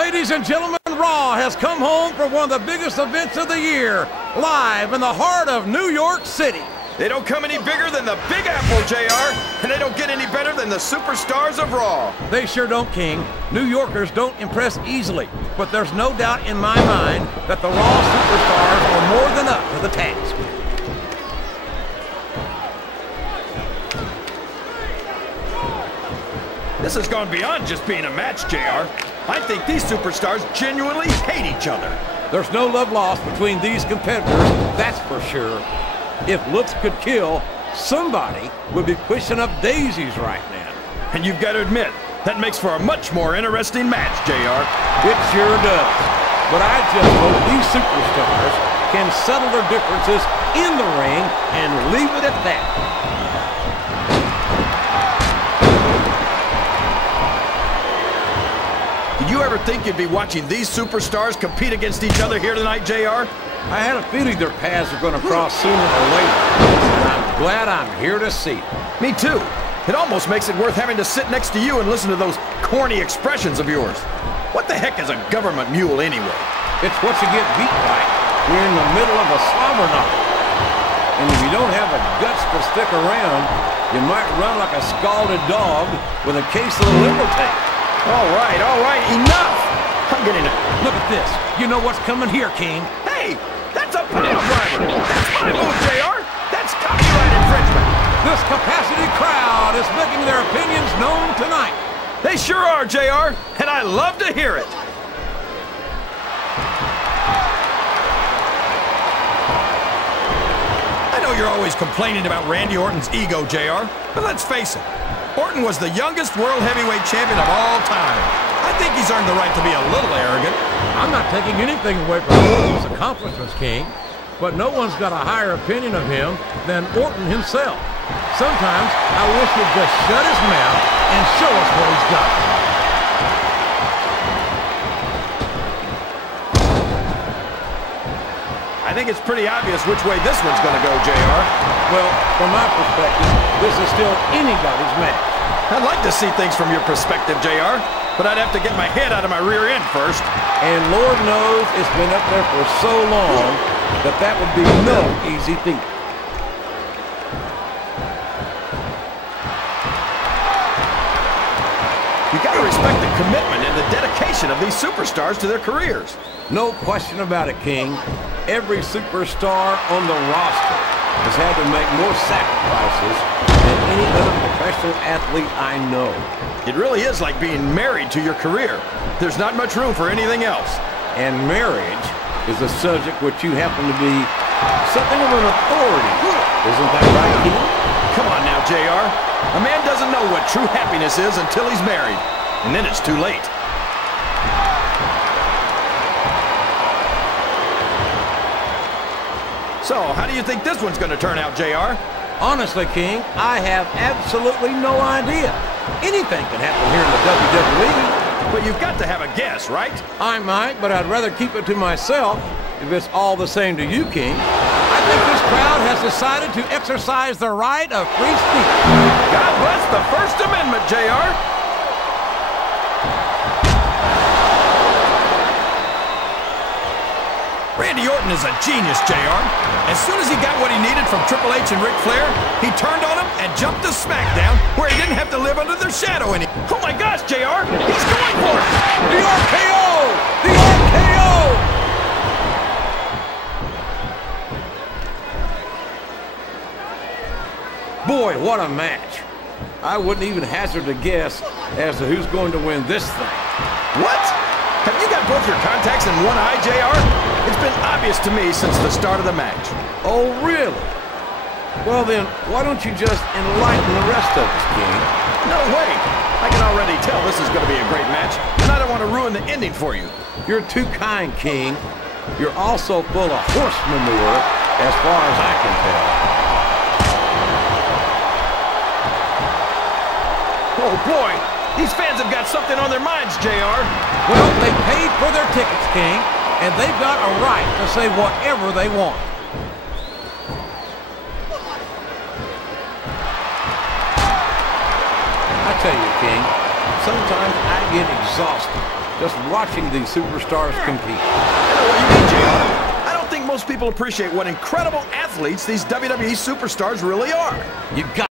Ladies and gentlemen, Raw has come home for one of the biggest events of the year, live in the heart of New York City. They don't come any bigger than the Big Apple, JR, and they don't get any better than the superstars of Raw. They sure don't, King. New Yorkers don't impress easily, but there's no doubt in my mind that the Raw superstars are more than up to the task. This has gone beyond just being a match, JR. I think these superstars genuinely hate each other. There's no love lost between these competitors, that's for sure. If looks could kill, somebody would be pushing up daisies right now. And you've got to admit, that makes for a much more interesting match, JR. It sure does. But I just hope these superstars can settle their differences in the ring and leave it at that. Did you ever think you'd be watching these superstars compete against each other here tonight, JR? I had a feeling their paths are going to cross sooner or later, and I'm glad I'm here to see it. Me too. It almost makes it worth having to sit next to you and listen to those corny expressions of yours. What the heck is a government mule anyway? It's what you get beat by. We're in the middle of a slobber knock. And if you don't have the guts to stick around, you might run like a scalded dog with a case of the liver tape. All right, enough! I'm getting it. Look at this. You know what's coming here, King. Hey, that's a pile driver. That's my move, JR. That's copyright infringement. This capacity crowd is making their opinions known tonight. They sure are, JR, and I love to hear it. I know you're always complaining about Randy Orton's ego, JR, but let's face it. Orton was the youngest world heavyweight champion of all time. I think he's earned the right to be a little arrogant. I'm not taking anything away from Orton's accomplishments, King, but no one's got a higher opinion of him than Orton himself. Sometimes I wish he'd just shut his mouth and show us what he's got. I think it's pretty obvious which way this one's going to go, JR. Well, from my perspective, this is still anybody's match. I'd like to see things from your perspective, JR, but I'd have to get my head out of my rear end first. And Lord knows it's been up there for so long that that would be no easy feat. You gotta respect the commitment and the dedication of these superstars to their careers. No question about it, King. Every superstar on the roster has had to make more sacrifices than any other professional athlete I know. It really is like being married to your career. There's not much room for anything else. And marriage is a subject which you happen to be something of an authority. Isn't that right, King? Come on now, JR. A man doesn't know what true happiness is until he's married. And then it's too late. So, how do you think this one's going to turn out, JR? Honestly, King, I have absolutely no idea. Anything can happen here in the WWE. But you've got to have a guess, right? I might, but I'd rather keep it to myself if it's all the same to you, King. I think this crowd has decided to exercise their right of free speech. God bless the First Amendment, JR. Randy Orton is a genius, JR. As soon as he got what he needed from Triple H and Ric Flair, he turned on him and jumped to SmackDown where he didn't have to live under their shadow anymore. Oh my gosh, JR, he's going for it! The RKO! The RKO! Boy, what a match. I wouldn't even hazard a guess as to who's going to win this thing. What? Have you got both your contacts in one eye, JR? It's been obvious to me since the start of the match. Oh, really? Well then, why don't you just enlighten the rest of us, King? No way! I can already tell this is going to be a great match, and I don't want to ruin the ending for you. You're too kind, King. You're also full of horse manure, as far as I can tell. Oh boy! These fans have got something on their minds, JR. Well, they paid for their tickets, King, and they've got a right to say whatever they want. I tell you, King, sometimes I get exhausted just watching these superstars compete. I know what you mean, JR. I don't think most people appreciate what incredible athletes these WWE superstars really are. You got